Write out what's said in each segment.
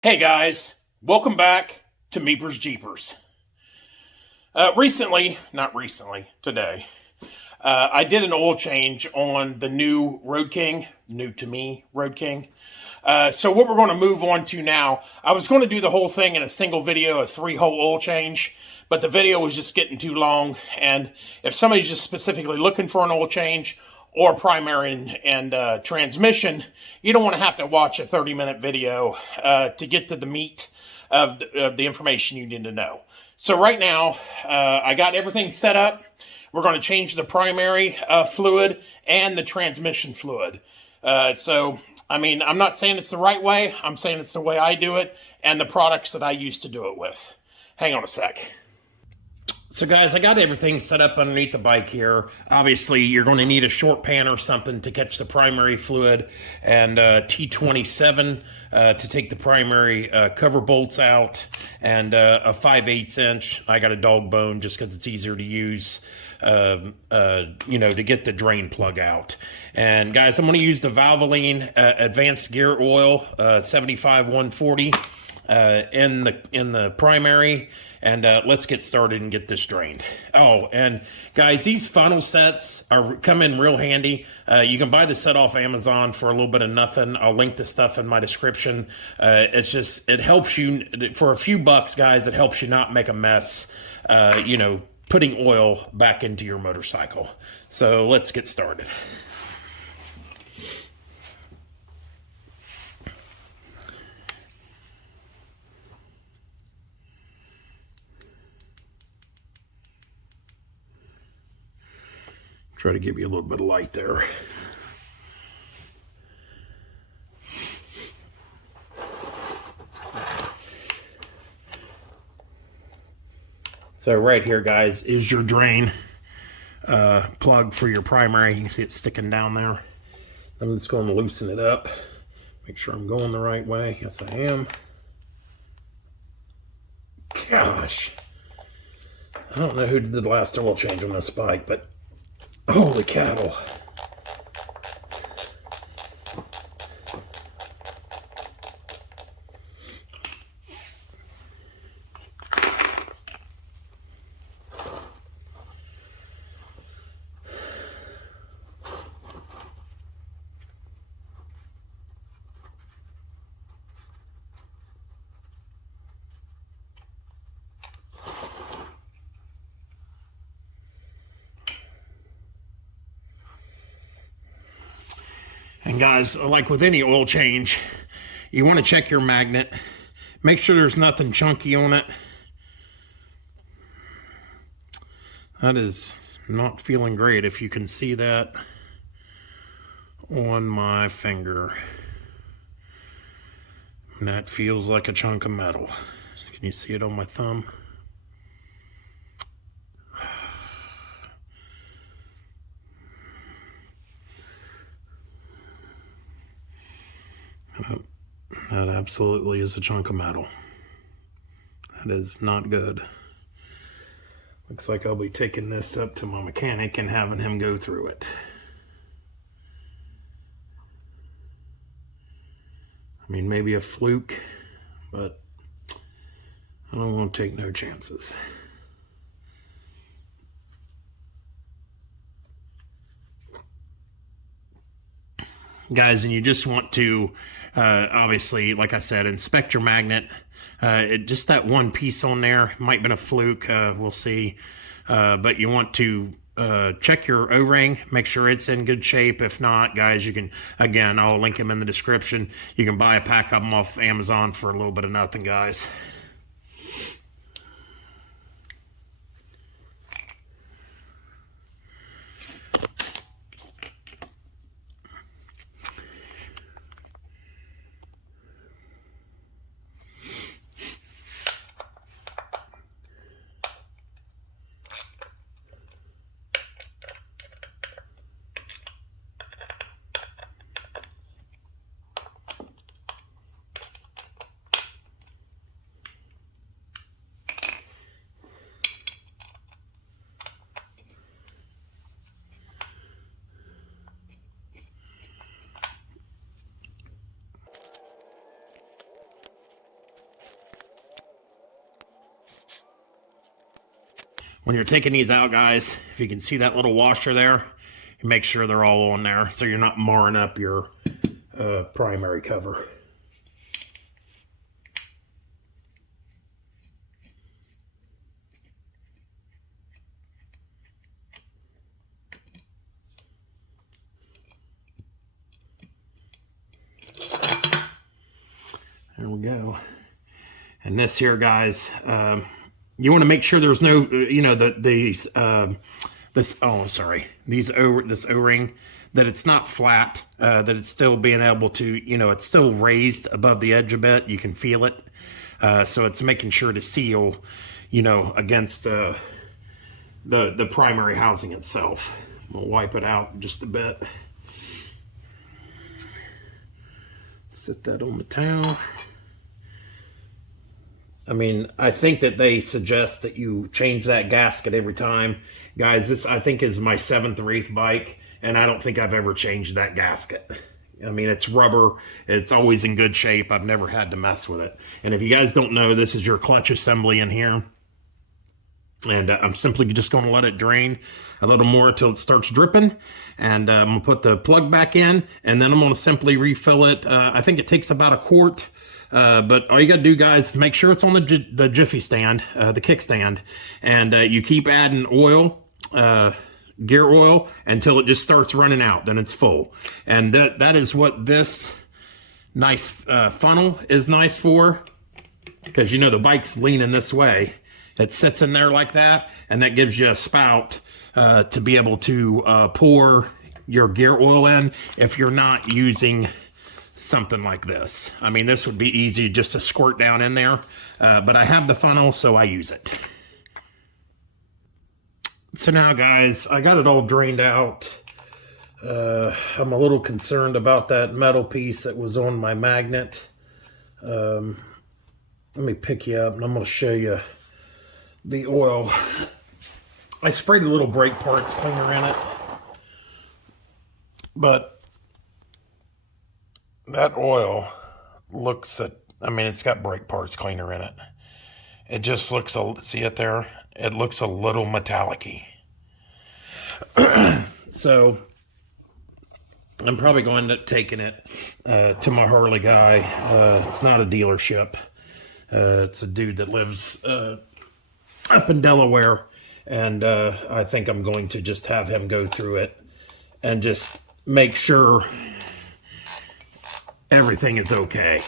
Hey guys, welcome back to Meepers Jeepers. Today, I did an oil change on the new Road King, new to me Road King. So what we're going to move on to now, I was going to do the whole thing in a single video, a 3-hole oil change, but the video was just getting too long, and if somebody's just specifically looking for an oil change, or primary and transmission, you don't want to have to watch a 30-minute video to get to the meat of the information you need to know. So right now, I got everything set up. We're going to change the primary fluid and the transmission fluid. I'm not saying it's the right way. I'm saying it's the way I do it and the products that I used to do it with. Hang on a sec. So guys, I got everything set up underneath the bike here. Obviously, you're going to need a short pan or something to catch the primary fluid, and T27 to take the primary cover bolts out, and a 5/8 inch. I got a dog bone just because it's easier to use, to get the drain plug out. And guys, I'm going to use the Valvoline Advanced Gear Oil 75-140 in the primary. And let's get started and get this drained. Oh, and guys, these funnel sets come in real handy. You can buy the set off Amazon for a little bit of nothing. I'll link the stuff in my description. It helps you, for a few bucks, guys, it helps you not make a mess, putting oil back into your motorcycle. So let's get started. Try to give you a little bit of light there. So right here, guys, is your drain plug for your primary. You can see it sticking down there. I'm just going to loosen it up. Make sure I'm going the right way. Yes, I am. Gosh. I don't know who did the last oil change on this bike, but holy cattle. And guys, like with any oil change, you want to check your magnet. Make sure there's nothing chunky on it. That is not feeling great, if you can see that on my finger. And that feels like a chunk of metal. Can you see it on my thumb? That absolutely is a chunk of metal. That is not good. Looks like I'll be taking this up to my mechanic and having him go through it. I mean, maybe a fluke, but I don't want to take no chances. Guys, and you just want to, obviously, like I said, inspect your magnet. Just that one piece on there might have been a fluke, we'll see. But you want to check your O-ring, make sure it's in good shape. If not, guys, you can, again, I'll link them in the description. You can buy a pack of them off Amazon for a little bit of nothing, guys. When you're taking these out, guys, if you can see that little washer there, you make sure they're all on there so you're not marring up your primary cover. There we go. And this here, guys, you want to make sure there's no, you know, this O-ring, that it's not flat, that it's still being able to, you know, it's still raised above the edge a bit. You can feel it. So it's making sure to seal, you know, against the primary housing itself. We'll wipe it out just a bit. Set that on the towel. I mean, I think that they suggest that you change that gasket every time. Guys, this, I think, is my 7th or 8th bike, and I don't think I've ever changed that gasket. I mean, it's rubber. It's always in good shape. I've never had to mess with it. And if you guys don't know, this is your clutch assembly in here. And I'm simply just going to let it drain a little more until it starts dripping. And I'm going to put the plug back in, and then I'm going to simply refill it. I think it takes about a quart. But all you gotta do, guys, is make sure it's on the Jiffy stand, the kickstand, and you keep adding oil, gear oil, until it just starts running out. Then it's full, and that is what this nice funnel is nice for, because you know the bike's leaning this way. It sits in there like that, and that gives you a spout to be able to pour your gear oil in if you're not using something like this. I mean, this would be easy just to squirt down in there, but I have the funnel, so I use it. So now, guys, I got it all drained out. I'm a little concerned about that metal piece that was on my magnet. Let me pick you up, and I'm going to show you the oil. I sprayed a little brake parts cleaner in it, but that oil looks at, I mean, it's got brake parts cleaner in it. It just looks, see it there? It looks a little metallic-y. So I'm probably going to end up taking it to my Harley guy. It's not a dealership. It's a dude that lives up in Delaware. And I think I'm going to just have him go through it and just make sure everything is okay.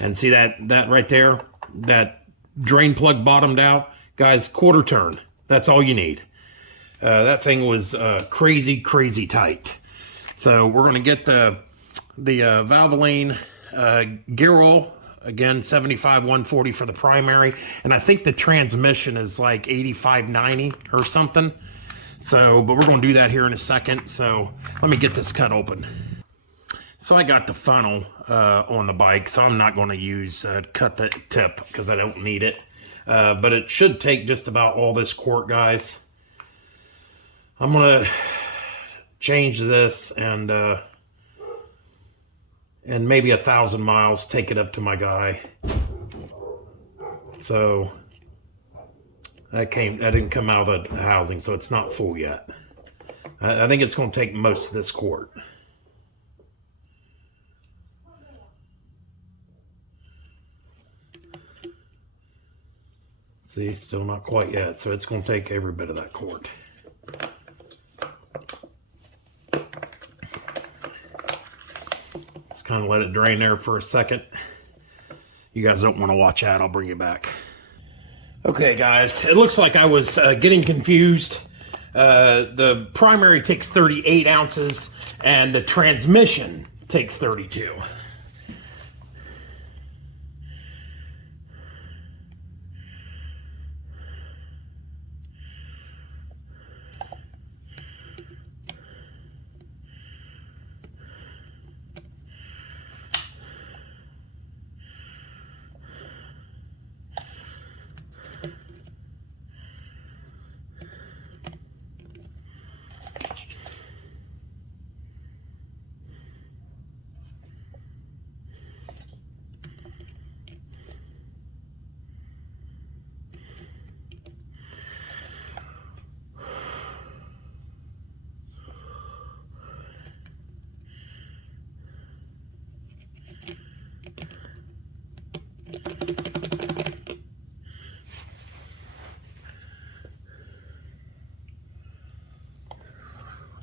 And see that right there, that drain plug bottomed out, guys, quarter turn. That's all you need. That thing was crazy tight. So we're going to get the Valvoline gear oil, again, 75-140 for the primary, and I think the transmission is like 85-90 or something. So, but we're going to do that here in a second. So let me get this cut open. So I got the funnel on the bike, so I'm not going to use cut the tip because I don't need it. But it should take just about all this quart, guys. I'm going to change this and maybe 1,000 miles, take it up to my guy. So that didn't come out of the housing, so it's not full yet. I think it's going to take most of this quart. See, still not quite yet, so it's going to take every bit of that quart. Just kind of let it drain there for a second. You guys don't want to watch that, I'll bring you back. Okay, guys, it looks like I was getting confused. The primary takes 38 ounces, and the transmission takes 32.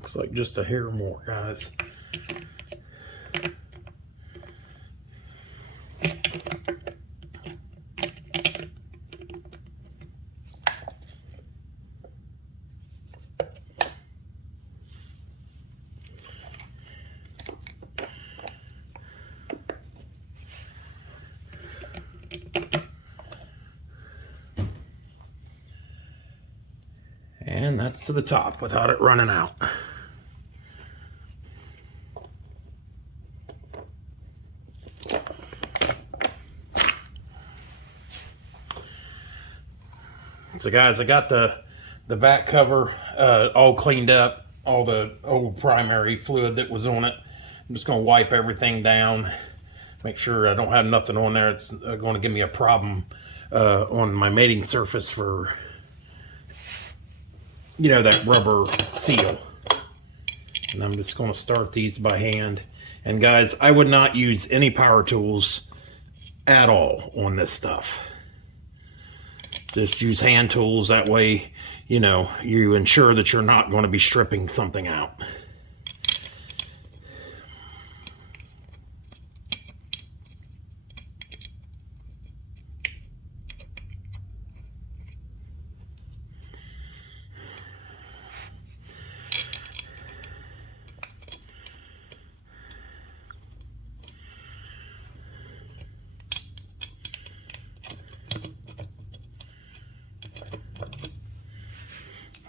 Looks like just a hair more, guys. And that's to the top without it running out. So guys, I got the back cover all cleaned up, all the old primary fluid that was on it. I'm just going to wipe everything down, make sure I don't have nothing on there. It's going to give me a problem on my mating surface for, you know, that rubber seal. And I'm just going to start these by hand. And guys, I would not use any power tools at all on this stuff. Just use hand tools. That way, you know, you ensure that you're not going to be stripping something out.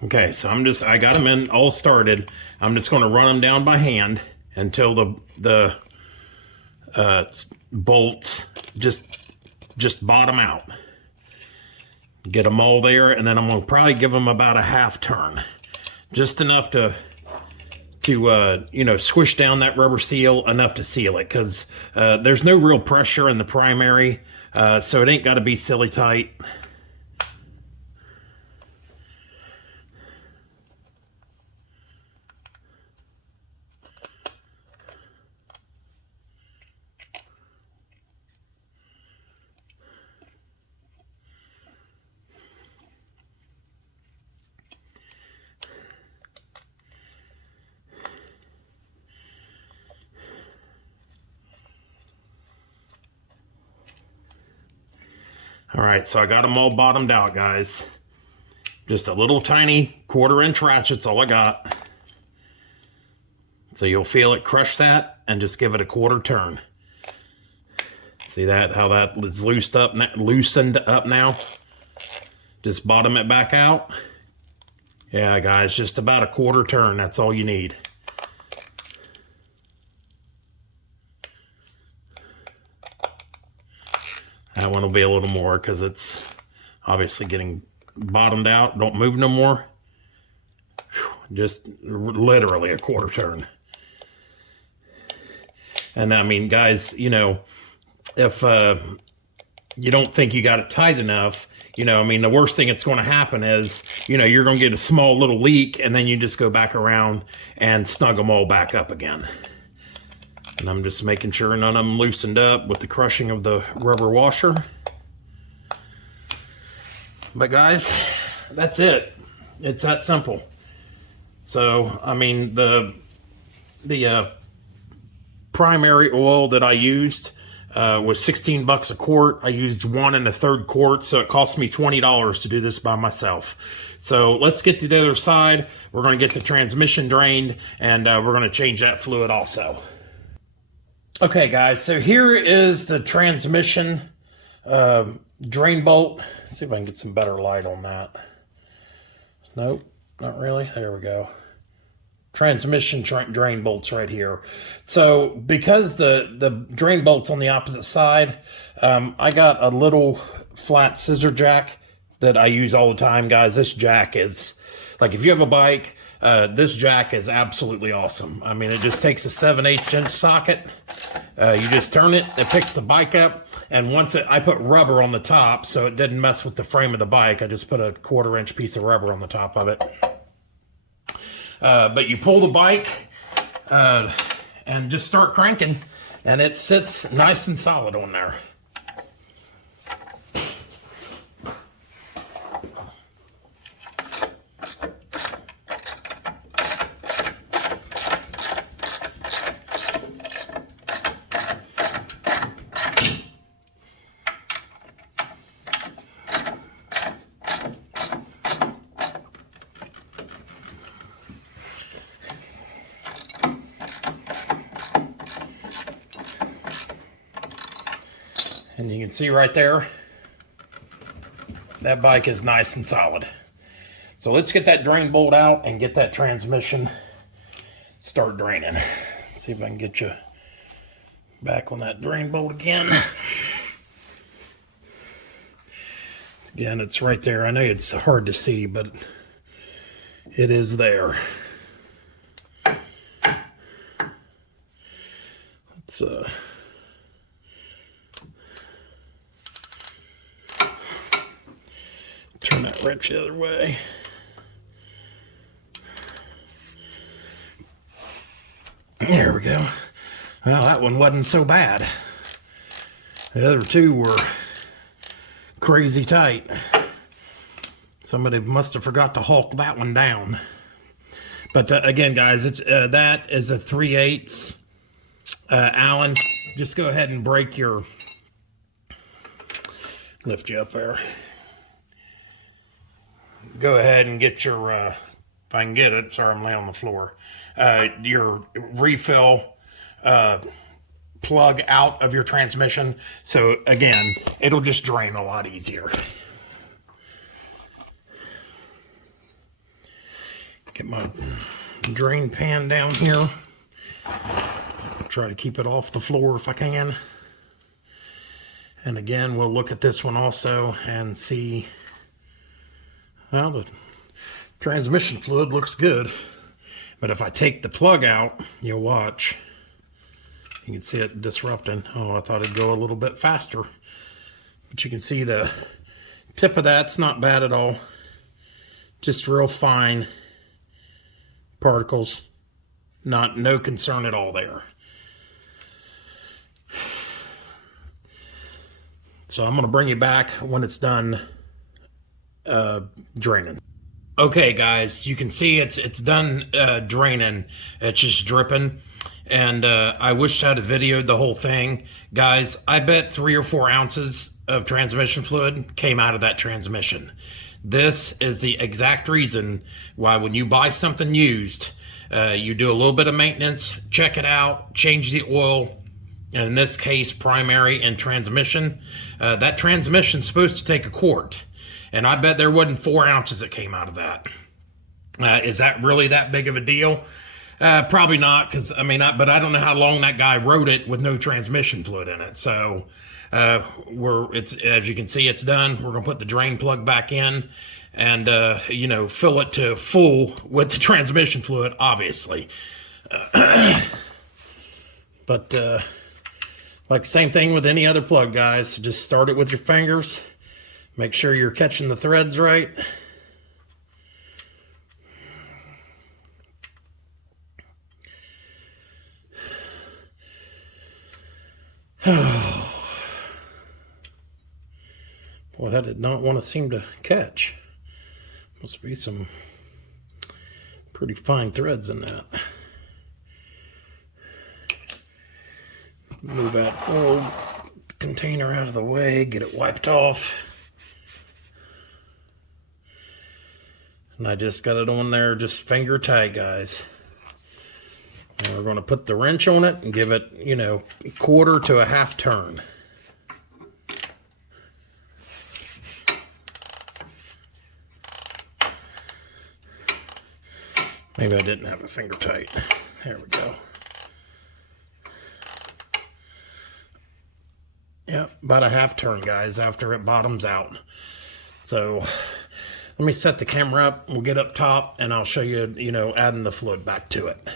Okay, so I got them in all started. I'm just going to run them down by hand until the bolts just bottom out. Get them all there, and then I'm going to probably give them about a half turn, just enough to you know, squish down that rubber seal enough to seal it, because there's no real pressure in the primary, so it ain't got to be silly tight. All right, so I got them all bottomed out, guys. Just a little tiny 1/4-inch ratchet's all I got. So you'll feel it crush that and just give it a 1/4 turn. See that, how that is loosened up now? Just bottom it back out. Yeah, guys, just about a 1/4 turn. That's all you need. That one will be a little more because it's obviously getting bottomed out. Don't move no more. Just literally a 1/4 turn. And I mean, guys, you know, if you don't think you got it tight enough, you know, I mean, the worst thing that's going to happen is, you know, you're going to get a small little leak, and then you just go back around and snug them all back up again. And I'm just making sure none of them loosened up with the crushing of the rubber washer. But guys, that's it. It's that simple. So, I mean, the primary oil that I used was 16 bucks a quart. I used 1 1/3 quart, so it cost me $20 to do this by myself. So let's get to the other side. We're going to get the transmission drained, and we're going to change that fluid also. Okay, guys, so here is the transmission drain bolt. Let's see if I can get some better light on that. Nope, not really. There we go. Transmission drain bolts right here. So because the drain bolt's on the opposite side, I got a little flat scissor jack that I use all the time, guys. This jack is, like, if you have a bike, this jack is absolutely awesome. I mean, it just takes a 7/8 inch socket. You just turn it, it picks the bike up, and once I put rubber on the top so it didn't mess with the frame of the bike. I just put a 1/4 inch piece of rubber on the top of it. But you pull the bike and just start cranking, and it sits nice and solid on there. And you can see right there, that bike is nice and solid. So let's get that drain bolt out and get that transmission start draining. Let's see if I can get you back on that drain bolt again. Again, it's right there. I know it's hard to see, but it is there. Let's turn that wrench the other way. There we go. Well, that one wasn't so bad. The other two were crazy tight. Somebody must have forgot to hulk that one down. But again, guys, it's that is a 3/8 Allen. Just go ahead and break your, lift you up there. Go ahead and get your, if I can get it, sorry I'm laying on the floor, your refill plug out of your transmission. So again, it'll just drain a lot easier. Get my drain pan down here. Try to keep it off the floor if I can. And again, we'll look at this one also and see, well, the transmission fluid looks good. But if I take the plug out, you'll watch. You can see it disrupting. Oh, I thought it'd go a little bit faster. But you can see the tip of that's not bad at all. Just real fine particles. No concern at all there. So I'm going to bring you back when it's done draining. Okay, guys, you can see it's done draining. It's just dripping. And I wish I'd have videoed the whole thing. Guys, I bet 3 or 4 ounces of transmission fluid came out of that transmission. This is the exact reason why when you buy something used, you do a little bit of maintenance, check it out, change the oil, and in this case, primary and transmission. That transmission's supposed to take a quart. And I bet there wasn't 4 ounces that came out of that. Is that really that big of a deal? Probably not, because but I don't know how long that guy rode it with no transmission fluid in it. So as you can see, it's done. We're gonna put the drain plug back in, and fill it to full with the transmission fluid, obviously. But like same thing with any other plug, guys. Just start it with your fingers. Make sure you're catching the threads right. Oh. Boy, that did not want to seem to catch. Must be some pretty fine threads in that. Move that old container out of the way, get it wiped off. And I just got it on there, just finger tight, guys. And we're going to put the wrench on it and give it, a quarter to a half turn. Maybe I didn't have it finger tight. There we go. Yep, about a half turn, guys, after it bottoms out. So let me set the camera up. We'll get up top and I'll show you, adding the fluid back to it.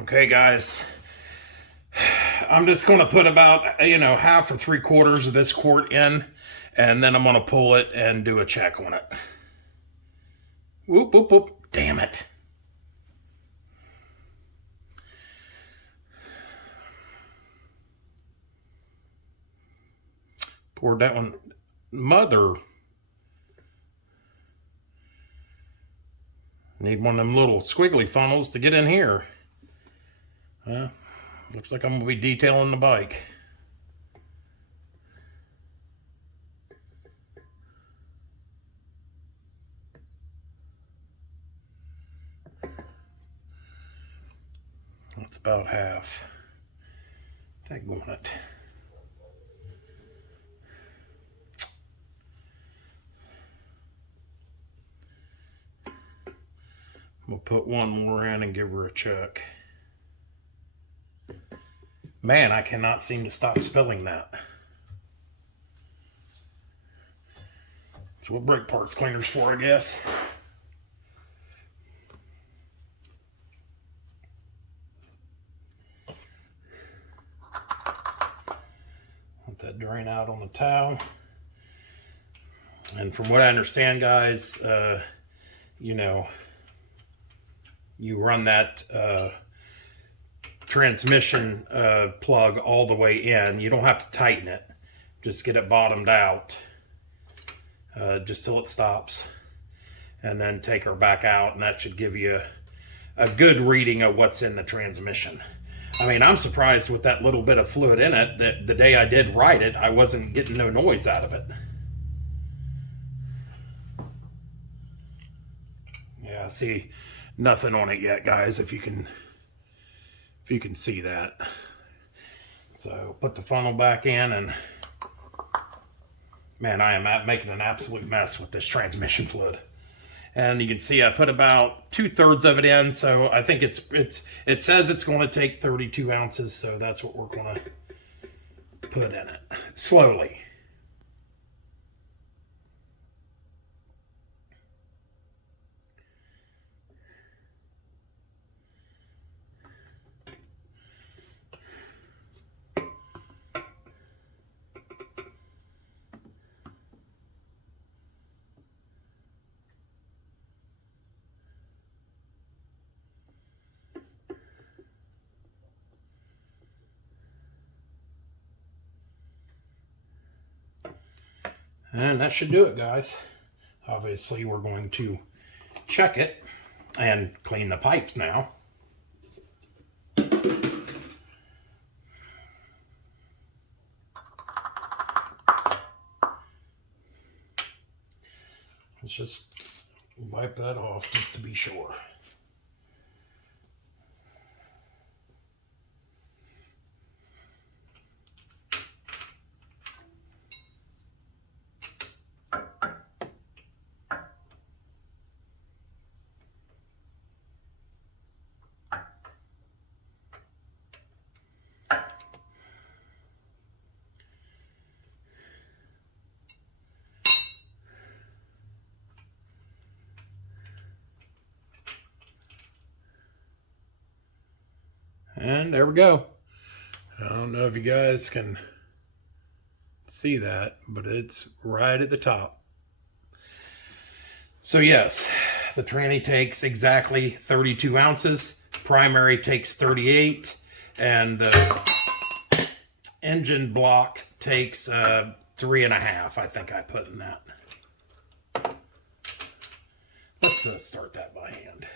Okay, guys, I'm just going to put about, half or 3/4 of this quart in, and then I'm going to pull it and do a check on it. Whoop, whoop, whoop. Damn it. Poured that one. Mother. Need one of them little squiggly funnels to get in here. Looks like I'm going to be detailing the bike. That's about half. Daggone it. We'll put one more in and give her a check. Man, I cannot seem to stop spilling that. That's what brake parts cleaner's for, I guess. Let that drain out on the towel. And from what I understand, guys, you know, you run that transmission plug all the way in. You don't have to tighten it. Just get it bottomed out just till it stops. And then take her back out, and that should give you a good reading of what's in the transmission. I mean, I'm surprised with that little bit of fluid in it that the day I did ride it, I wasn't getting no noise out of it. Yeah, see, nothing on it yet, guys, if you can see that. So put the funnel back in, and man, I am making an absolute mess with this transmission fluid. And you can see I put about 2/3 of it in, so I think it says it's going to take 32 ounces, so that's what we're going to put in it slowly. And that should do it, guys. Obviously, we're going to check it and clean the pipes now. Let's just wipe that off just to be sure. And there we go. I don't know if you guys can see that, but it's right at the top. So yes, the tranny takes exactly 32 ounces. Primary takes 38. And the engine block takes 3.5, I think I put in that. Let's start that by hand.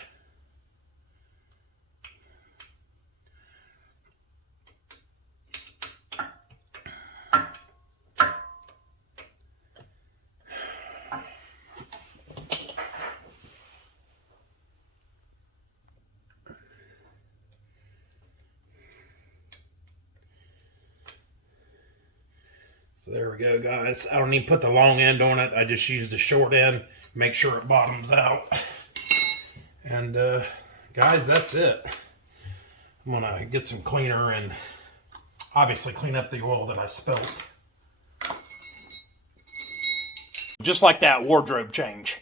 So there we go, guys. I don't even put the long end on it. I just used the short end, make sure it bottoms out. And guys, that's it. I'm gonna get some cleaner and obviously clean up the oil that I spilled. Just like that wardrobe change.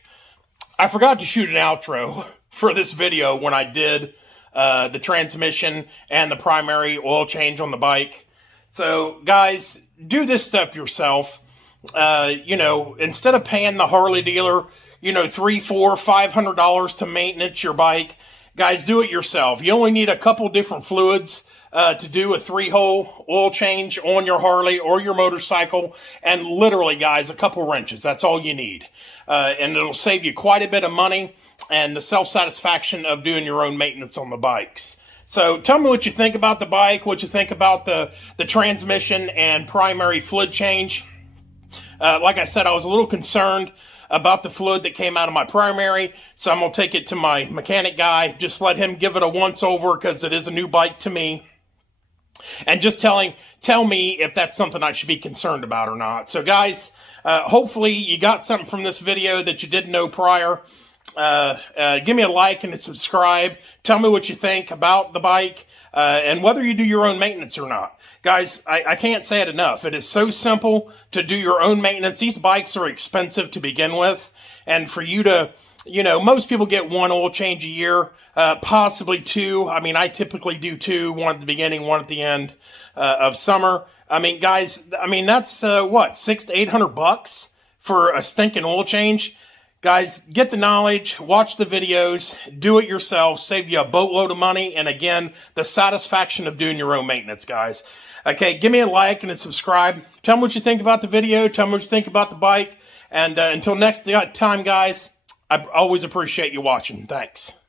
I forgot to shoot an outro for this video when I did the transmission and the primary oil change on the bike. So guys, do this stuff yourself. You know, instead of paying the Harley dealer, you know, $300, $400, $500 to maintenance your bike, guys, do it yourself. You only need a couple different fluids to do a 3-hole oil change on your Harley or your motorcycle, and literally, guys, a couple wrenches. That's all you need, and it'll save you quite a bit of money and the self-satisfaction of doing your own maintenance on the bikes. So tell me what you think about the bike, what you think about the transmission and primary fluid change. Like I said, I was a little concerned about the fluid that came out of my primary, so I'm going to take it to my mechanic guy, just let him give it a once-over because it is a new bike to me, and just tell me if that's something I should be concerned about or not. So guys, hopefully you got something from this video that you didn't know prior. Give me a like and a subscribe. Tell me what you think about the bike and whether you do your own maintenance or not. Guys, I can't say it enough. It is so simple to do your own maintenance. These bikes are expensive to begin with. And for you to, most people get one oil change a year, possibly two. I mean, I typically do two, one at the beginning, one at the end of summer. I mean, guys, that's what, $600 to $800 for a stinking oil change. Guys, get the knowledge, watch the videos, do it yourself, save you a boatload of money, and again, the satisfaction of doing your own maintenance, guys. Okay, give me a like and a subscribe. Tell me what you think about the video. Tell me what you think about the bike. And until next time, guys, I always appreciate you watching. Thanks.